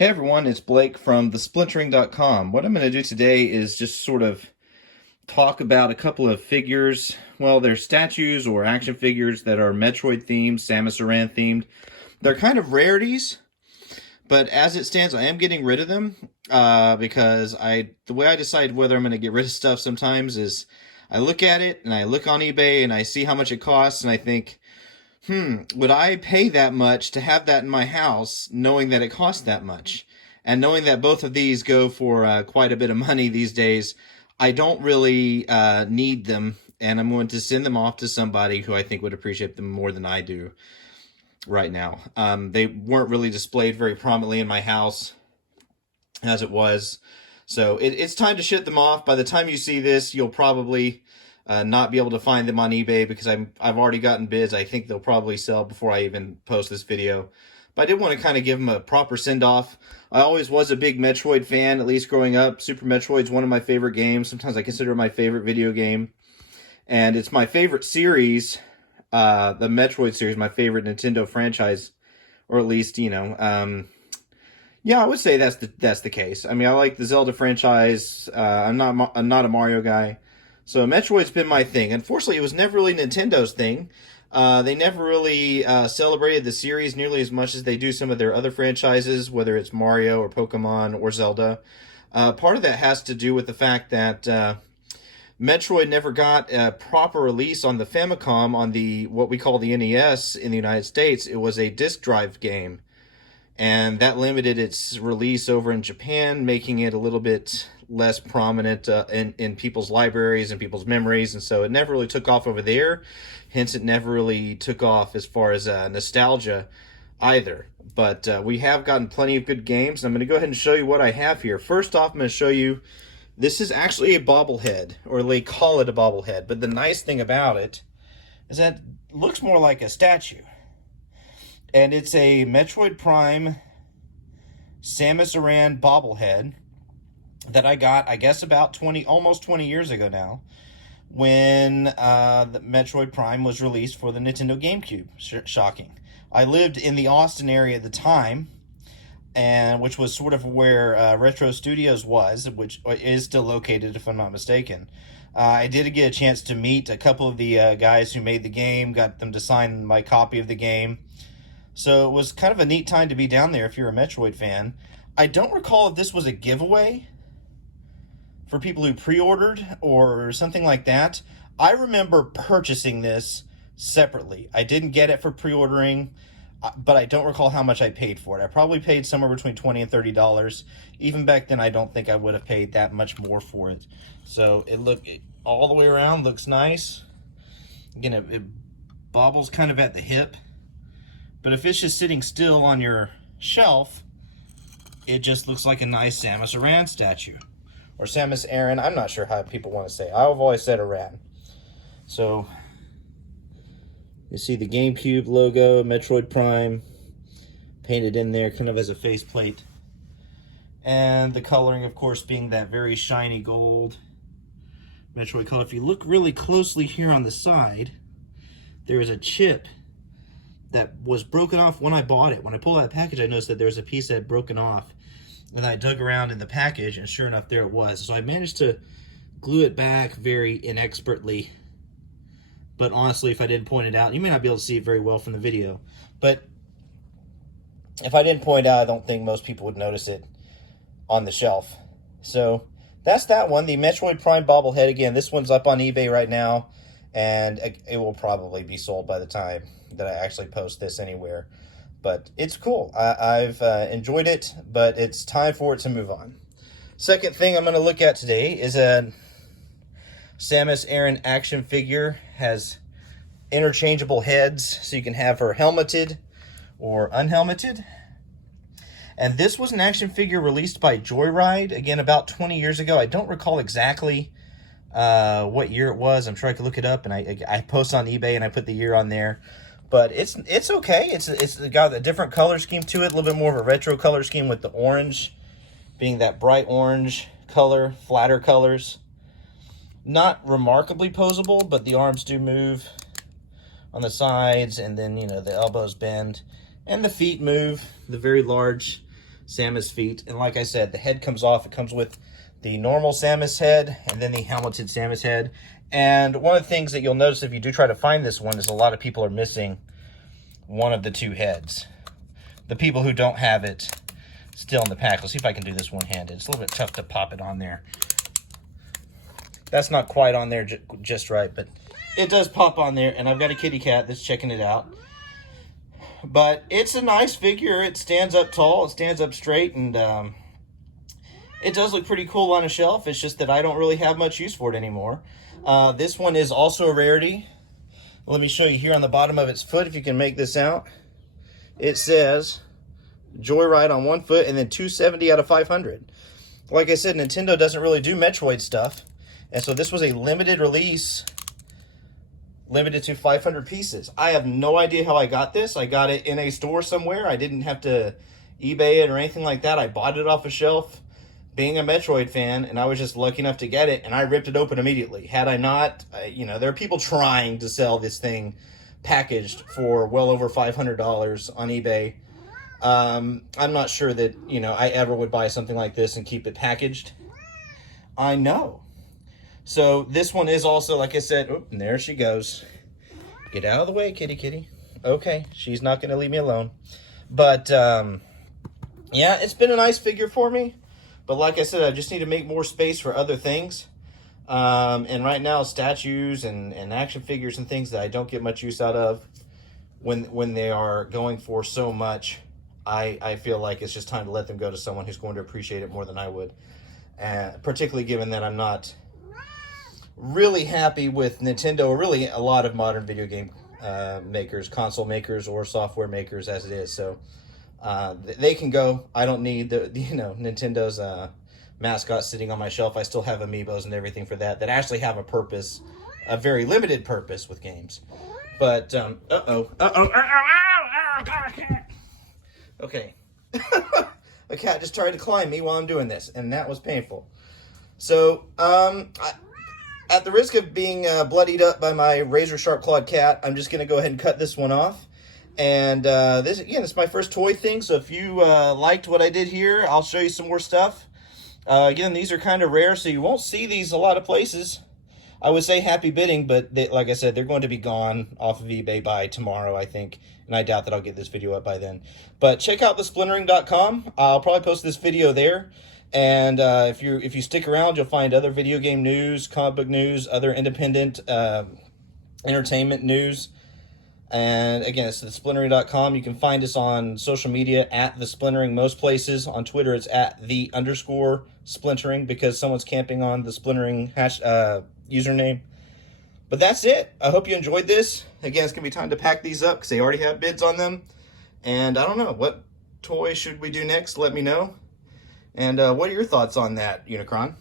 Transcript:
Hey everyone, it's Blake from thesplintering.com. What I'm going to do today is just sort of talk about a couple of figures. Well, they're statues or action figures that are Metroid themed, Samus Aran themed. They're kind of rarities, but as it stands, I am getting rid of them because the way I decide whether I'm going to get rid of stuff sometimes is I look at it and I look on eBay and I see how much it costs and I think, would I pay that much to have that in my house, knowing that it costs that much? And knowing that both of these go for quite a bit of money these days, I don't really need them, and I'm going to send them off to somebody who I think would appreciate them more than I do right now. They weren't really displayed very prominently in my house as it was, so it's time to ship them off. By the time you see this, you'll probably not be able to find them on eBay because I've already gotten bids. I think they'll probably sell before I even post this video. But I did want to kind of give them a proper send-off. I always was a big Metroid fan, at least growing up. Super Metroid's one of my favorite games. Sometimes I consider it my favorite video game. And it's my favorite series, the Metroid series, my favorite Nintendo franchise. Or at least, yeah, I would say that's the case. I mean, I like the Zelda franchise. I'm not a Mario guy. So Metroid's been my thing. Unfortunately, it was never really Nintendo's thing. They never really celebrated the series nearly as much as they do some of their other franchises, whether it's Mario or Pokemon or Zelda. Part of that has to do with the fact that Metroid never got a proper release on the Famicom, on the what we call the NES in the United States. It was a disc drive game, and that limited its release over in Japan, making it a little bit less prominent in people's libraries and people's memories, and so it never really took off over there. Hence, it never really took off as far as nostalgia either. But we have gotten plenty of good games. I'm going to go ahead and show you what I have here. First off, I'm going to show you, this is actually a bobblehead, or they call it a bobblehead, but the nice thing about it is that it looks more like a statue. And it's a Metroid Prime Samus Aran bobblehead that I got, I guess, about almost 20 years ago now, when the Metroid Prime was released for the Nintendo GameCube. Shocking. I lived in the Austin area at the time, and which was sort of where Retro Studios was, which is still located, if I'm not mistaken. I did get a chance to meet a couple of the guys who made the game, got them to sign my copy of the game. So it was kind of a neat time to be down there if you're a Metroid fan. I don't recall if this was a giveaway for people who pre-ordered or something like that. I remember purchasing this separately. I didn't get it for pre-ordering, but I don't recall how much I paid for it. I probably paid somewhere between $20 and $30. Even back then, I don't think I would have paid that much more for it. So it all the way around looks nice. Again, it bobbles kind of at the hip. But if it's just sitting still on your shelf, it just looks like a nice Samus Aran statue. Or Samus Aran, I'm not sure how people want to say it. I've always said Aran. So, you see the GameCube logo, Metroid Prime, painted in there kind of as a faceplate. And the coloring, of course, being that very shiny gold Metroid color. If you look really closely here on the side, there is a chip that was broken off when I bought it. When I pulled out the package, I noticed that there was a piece that had broken off. And I dug around in the package, and sure enough, there it was. So I managed to glue it back very inexpertly. But honestly, if I didn't point it out, you may not be able to see it very well from the video. But if I didn't point it out, I don't think most people would notice it on the shelf. So that's that one, the Metroid Prime bobblehead. Again, this one's up on eBay right now, and it will probably be sold by the time that I actually post this anywhere. But it's cool. I've enjoyed it, but it's time for it to move on. Second thing I'm going to look at today is a Samus Aran action figure. Has interchangeable heads, so you can have her helmeted or unhelmeted. And this was an action figure released by Joyride, again, about 20 years ago. I don't recall exactly what year it was. I'm sure I could look it up, and I post on eBay, and I put the year on there. But it's okay. It's got a different color scheme to it, a little bit more of a retro color scheme with the orange being that bright orange color, flatter colors. Not remarkably posable, but the arms do move on the sides, and then, the elbows bend, and the feet move. The very large Samus feet. And like I said, the head comes off. It comes with the normal Samus head and then the helmeted Samus head. And one of the things that you'll notice if you do try to find this one is a lot of people are missing one of the two heads. The people who don't have it still in the pack. Let's see if I can do this one-handed. It's a little bit tough to pop it on there. That's not quite on there just right, but it does pop on there. And I've got a kitty cat that's checking it out. But it's a nice figure. It stands up tall. It stands up straight. And it does look pretty cool on a shelf. It's just that I don't really have much use for it anymore. This one is also a rarity. Let me show you here on the bottom of its foot, if you can make this out. It says Joyride on one foot and then 270 out of 500. Like I said, Nintendo doesn't really do Metroid stuff. And so this was a limited release, limited to 500 pieces. I have no idea how I got this. I got it in a store somewhere. I didn't have to eBay it or anything like that. I bought it off a shelf, being a Metroid fan, and I was just lucky enough to get it, and I ripped it open immediately. Had I not, you know, there are people trying to sell this thing packaged for well over $500 on eBay. I'm not sure that, you know, I ever would buy something like this and keep it packaged. I know. So this one is also, like I said, oh, and there she goes. Get out of the way, kitty kitty. Okay, she's not going to leave me alone. But, yeah, it's been a nice figure for me. But like I said, I just need to make more space for other things. And right now, statues and action figures and things that I don't get much use out of when they are going for so much, I feel like it's just time to let them go to someone who's going to appreciate it more than I would. Particularly given that I'm not really happy with Nintendo, or really a lot of modern video game makers, console makers, or software makers as it is. So they can go. I don't need the Nintendo's mascot sitting on my shelf. I still have amiibos and everything for that actually have a purpose, a very limited purpose with games. But okay. A cat just tried to climb me while I'm doing this, and that was painful. So at the risk of being bloodied up by my razor sharp clawed cat, I'm just gonna go ahead and cut this one off. And this is my first toy thing, so if you liked what I did here, I'll show you some more stuff. Again, these are kind of rare, so you won't see these a lot of places. I would say happy bidding, but like I said, they're going to be gone off of eBay by tomorrow, I think. And I doubt that I'll get this video up by then. But check out the Splintering.com. I'll probably post this video there. And if you stick around, you'll find other video game news, comic book news, other independent entertainment news. And again, it's the Splintering.com. You can find us on social media at the Splintering most places. On Twitter, it's at _Splintering because someone's camping on the Splintering username. But that's it. I hope you enjoyed this. Again, it's going to be time to pack these up because they already have bids on them. And I don't know, what toy should we do next? Let me know. And what are your thoughts on that, Unicron?